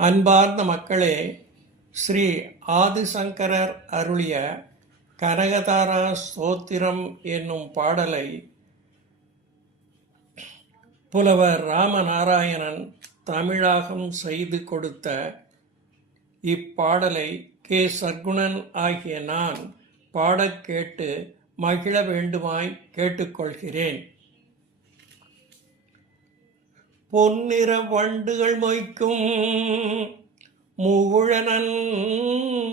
அன்பார்ந்த மக்களே ஸ்ரீ ஆதிசங்கரர் அருளிய கனகதாரா ஸ்தோத்திரம் என்னும் பாடலை புலவர் ராமநாராயணன் தமிழாகம் செய்து கொடுத்த இப்பாடலை கே. சர்க்குணன் ஆகிய நான் பாடக் கேட்டு மகிழ வேண்டுமாய் கேட்டுக்கொள்கிறேன். பொன்னிற வண்டுகள் மொய்க்கும் முகுழனன்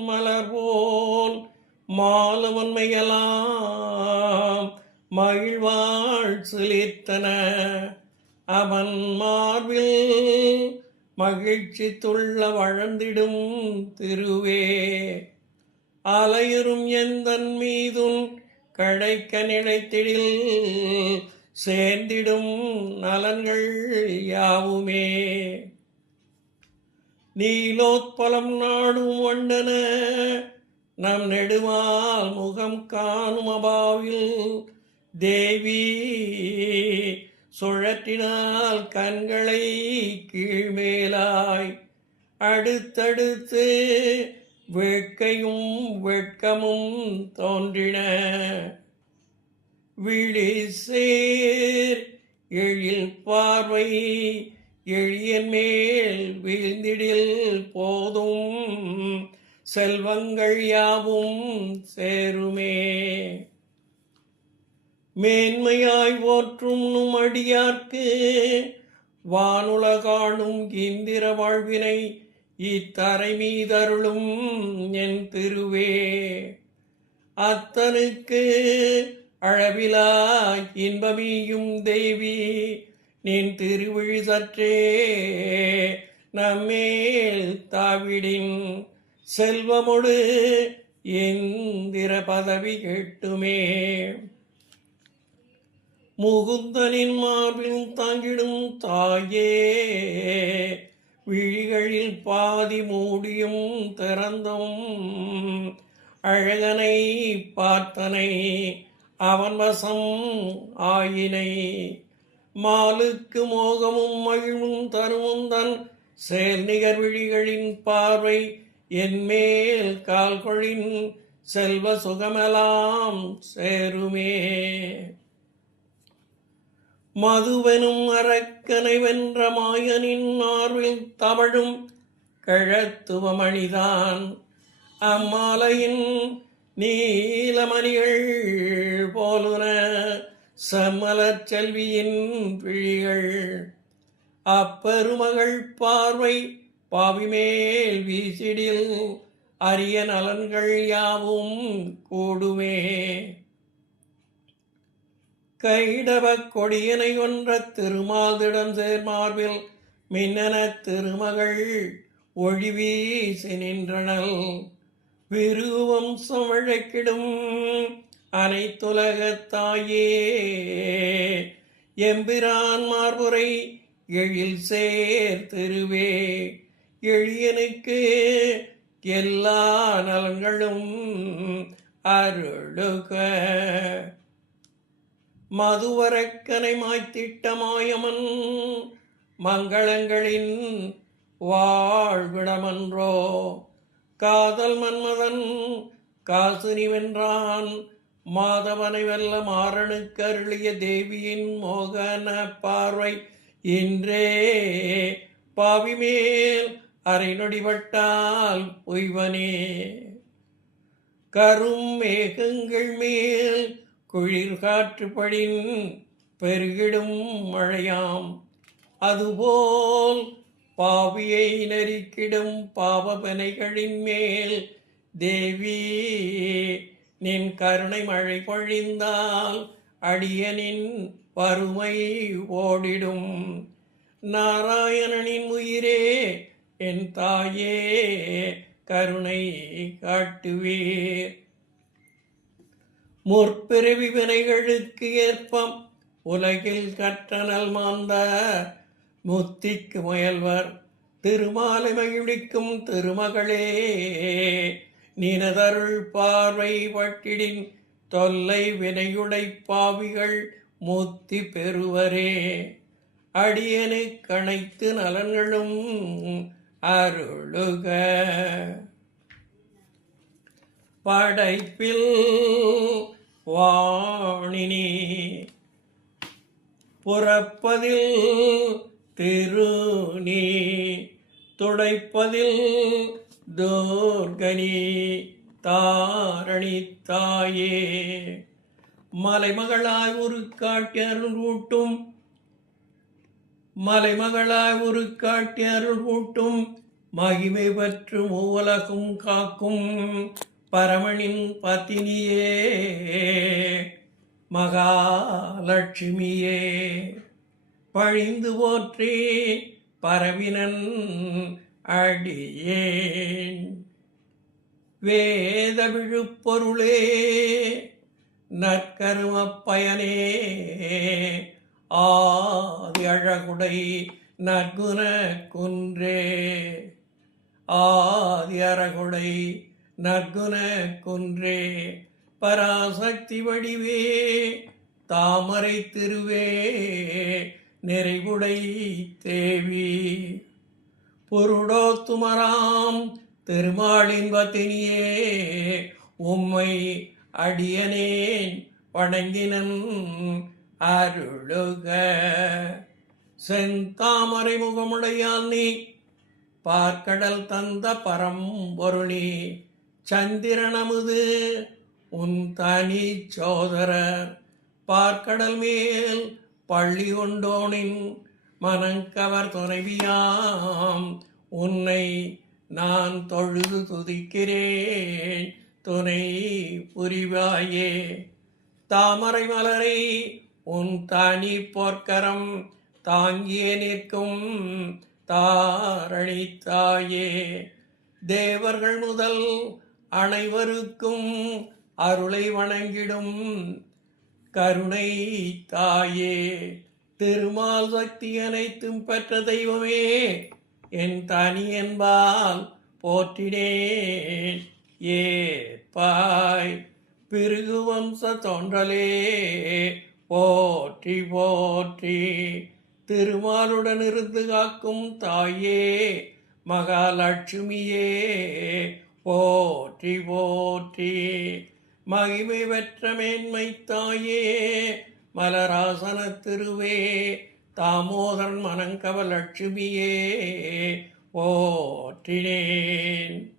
மலர்போல் மாலவன்மையெல்லாம் மகிழ்வாழ் சிலித்தன அவன் மார்பில் மகிழ்ச்சி துள்ள வழந்திடும் திருவே. அலையுறும் எந்தன் மீதும் கடைக்க நினைத்திடில் சேர்ந்திடும் நலன்கள் யாவுமே. நீலோத்பலம் நாடும் வண்ணன நம் நெடுமால் முகம் காணும் அபாவில் தேவி சுழற்றினால் கண்களை கீழ்மேலாய் அடுத்தடுத்து வேட்கையும் வெட்கமும் தோன்றின. விழி சேர் எழில் பார்வை எழியன் மேல் வீழ்ந்திடில் போதும் செல்வங்கள் யாவும் சேருமே. மேன்மையாய் போற்றும் நுமடியார்க்கு வானுலகாணும் இந்திர வாழ்வினை இத்தரை மீதருளும் என் திருவே. அத்தனுக்கு அழவிலா இன்பமியும் தேவி நின் திருவிழி சற்றே நம்மேல் தாவிடின் செல்வமொடு எந்திர பதவி கேட்டுமே. முகுந்தனின் மார்பில் தாங்கிடும் தாயே விழிகளில் பாதி மூடியும் திறந்தும் அழகனை பார்த்தனை அவன் வசம் ஆயினை. மாலுக்கு மோகமும் மகிழ்வும் தருவும் தன் செயல் நிகர் விழிகளின் பார்வை என்மேல் கால்கொழின் செல்வ சுகமெலாம் சேருமே. மதுவெனும் அரக்கனை வென்ற மாயனின் ஆர்வில் தவழும் கிழத்துவமணிதான் அம்மாலையின் நீலமணிகள் போலுன செம்மலச் செல்வியின் பிழிகள் அப்பெருமகள் பார்வை பாவிமேல் வீசிடில் அரிய நலன்கள் யாவும் கூடுமே. கைடவ கொடியனை ஒன்ற திருமாதிடம் சேர்மார்பில் மின்னன திருமகள் ஒழிவீசி நின்றனல் நின்றனள். விருவம் சமழக்கிடும் அனைத்துலகத்தாயே எம்பிரான் மார்புரை எழில் சேர் திருவே. எழியனுக்கு எல்லா நலன்களும் அருளுக. மதுவரக்கனை மாய்த்திட்டமாயமன் மங்களங்களின் வாழ்விடமன்றோ. காதல் மன்மதன் காசினி வென்றான். மாதவனை வெல்ல மாறனுக்கு அருளிய தேவியின் மோகன பார்வை இன்றே. பாவிமேல் அரை நொடிபட்டால் பொய்வனே கரும் மேகங்கள் மேல் குளிர் காற்றுப்படின் பெருகிடும் மழையாம். அதுபோல் பாவியை நெருக்கிடும் பாவபனைகளின் மேல். தேவி நின் கருணை மழை பொழிந்தால் அடியனின் வறுமை ஓடிடும். நாராயணனின் உயிரே என் தாயே கருணை காட்டுவீர். முற்பிறவி வினைகளுக்கு ஏற்பம் உலகில் கற்றனல் மாந்த முத்திக்கு முயல்வர் திருமாலை மகிழ்விக்கும் திருமகளே. நினதருள் பார்வை பட்டிடின் தொல்லை வினையுடை பாவிகள் முத்தி பெறுவரே. அடியனை கணைத்து நலன்களும் அருளுக. படைப்பில் வாணினி புறப்பதில் திருநீ துடைப்பதில் தோர்கனி தாரணி தாயே மலைமகளாய் ஒரு காட்டி அருள் ஊட்டும் மலைமகளாய் ஒரு காட்டி அருள் ஊட்டும் மகிமை பற்று மூவலகும் காக்கும் பரமனின் பத்தினியே. மகாலட்சுமியே. பழிந்து போற்றி பரவினன் அடியேன். வேத விழுப்பொருளே நற்கரும பயனே ஆதி அழகுடை நற்குண குன்றே. ஆதி அரகுடை நற்குண குன்றே பராசக்தி வடிவே தாமரை திருவே நிறைவுடை தேவி பொருடோத்துமராம் திருமாலின் பத்தினியே உம்மை அடியனேன் வணங்கினன் அருளுக. செந்தாமரை முகமுடையால் நீ பார்க்கடல் தந்த பரம் பொருளி சந்திரனமுது உன் தனி சோதரர். பார்க்கடல் மேல் பள்ளி கொண்டோனின் மனங்கவர் துணைவியாம். உன்னை நான் தொழுது துதிக்கிறேன். துணை புரிவாயே. தாமரை மலரை உன் தனி போர்க்கரம் தாங்கியே நிற்கும். தாரணித்தாயே தேவர்கள் முதல் அனைவருக்கும் அருளை வணங்கிடும். கருணை தாயே திருமால் சக்தி அனைத்தும் பெற்ற தெய்வமே என் தனி என்பால் போற்றினேன். ஏ பாய் பிருகு வம்ச தோன்றலே போற்றி போற்றி. திருமாலுடன் இருந்து காக்கும் தாயே மகாலட்சுமியே போற்றி போற்றி. மகிமை பெற்ற மேன்மை தாயே மலராசன திருவே தாமோதரன் மனங்கவ லட்சுமியே போற்றினேன்.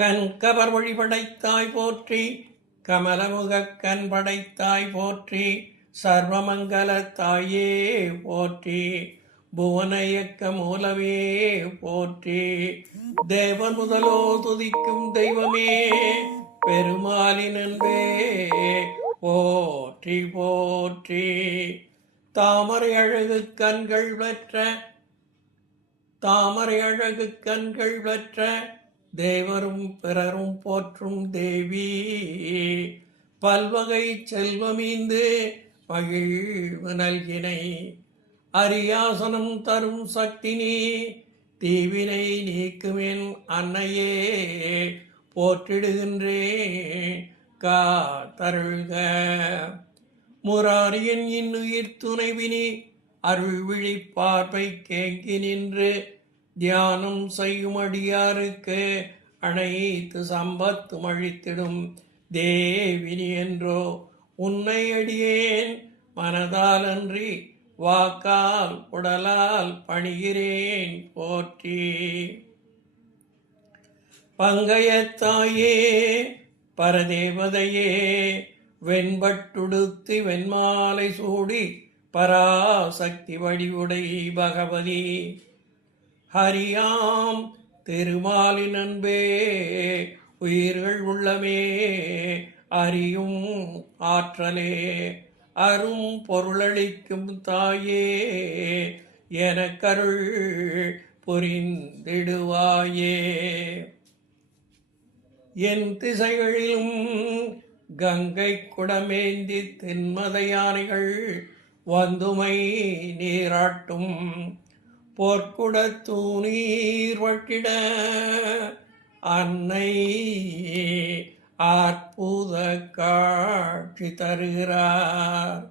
கண்கவர் கவர் படைத்தாய் போற்றி கமலமுகக் கண் படைத்தாய் போற்றி சர்வமங்கல தாயே போற்றி புவனயக்க மூலமே போற்றி. தேவன் முதலோ துதிக்கும் தெய்வமே பெருமாளின் அன்பே போற்றி போற்றி. தாமரை அழகு கண்கள் பெற்ற தாமரை அழகு கண்கள் பெற்ற தேவரும் பிறரும் போற்றும் தேவி. பல்வகை செல்வமீந்து மகிழ்வு நல்கினை அரியாசனம் தரும் சக்தினி தீவினை நீக்குமென் அன்னையே. போற்றிடுகின்றே காத்தருள்க. முராரியின் இன்னுயிர் துணைவினி அருள் விழி பார்வை கேங்கி நின்று தியானம் செய்யும் அடியாருக்கு அனைத்து சம்பத்தும் அழித்திடும். தேவினி என்றோ உன்னை அடியேன் மனதால் அன்றி வாக்கால் உடலால் பணிகிறேன் போற்றி. பங்கையத்தாயே பரதேவதையே வெண்பட்டுடுத்தி வெண்மாலை சூடி பராசக்தி வடிவுடை பகவதி. ஹரியாம் திருமாலின் அன்பே உயிர்கள் உள்ளமே அறியும் ஆற்றலே அரும் பொருளளிக்கும் தாயே எனக்கருள் புரிந்திடுவாயே. என் திசைகளிலும் கங்கை குடமேந்தி தென்மதையானைகள் வந்துமை நீராட்டும். பொற்குடத்தூ நீர் வட்டிட அன்னை ஆற்பூத காட்சி தருகிறார்.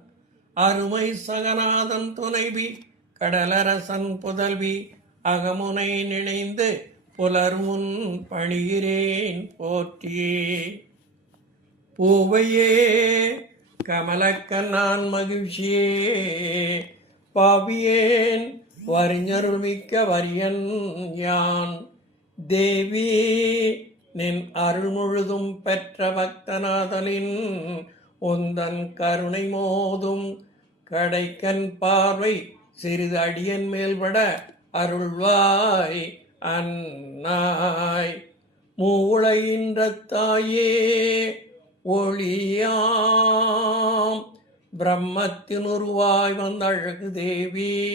அருமை சகநாதன் துணைவி கடலரசன் புதல்வி அகமுனை நினைந்து புலர்முன் பணிகிறேன் போற்றியே பூவையே கமலக்கண்ணான் மகிழ்ச்சியே. பாவியேன் வரிஞருள்மிக்க வரியன் யான். தேவி நின் அருள் முழுதும் பெற்ற பக்தநாதனின் உந்தன் கருணை மோதும் கடைக்கன் பார்வை சிறிது அடியன் மேல்பட அருள்வாய். அன்னாய் மூளையின்ற தாயே ஒளியாம். பிரம்மத்தின் உருவாய் வந்த அழகு தேவி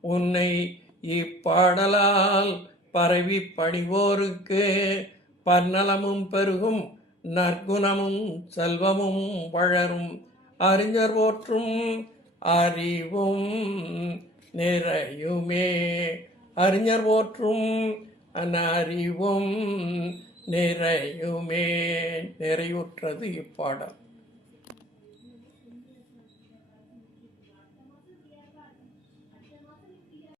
உன்னை இப்பாடலால் பரவி பணிவோருக்கு பன்னலமும் பெருகும் நற்குணமும் செல்வமும் வளரும். அறிஞர் போற்றும் அறிவும் நிறையுமே. அறிஞர் போற்றும் அறிவும் நிறையுமே நிறைவுற்றது இப்பாடல்.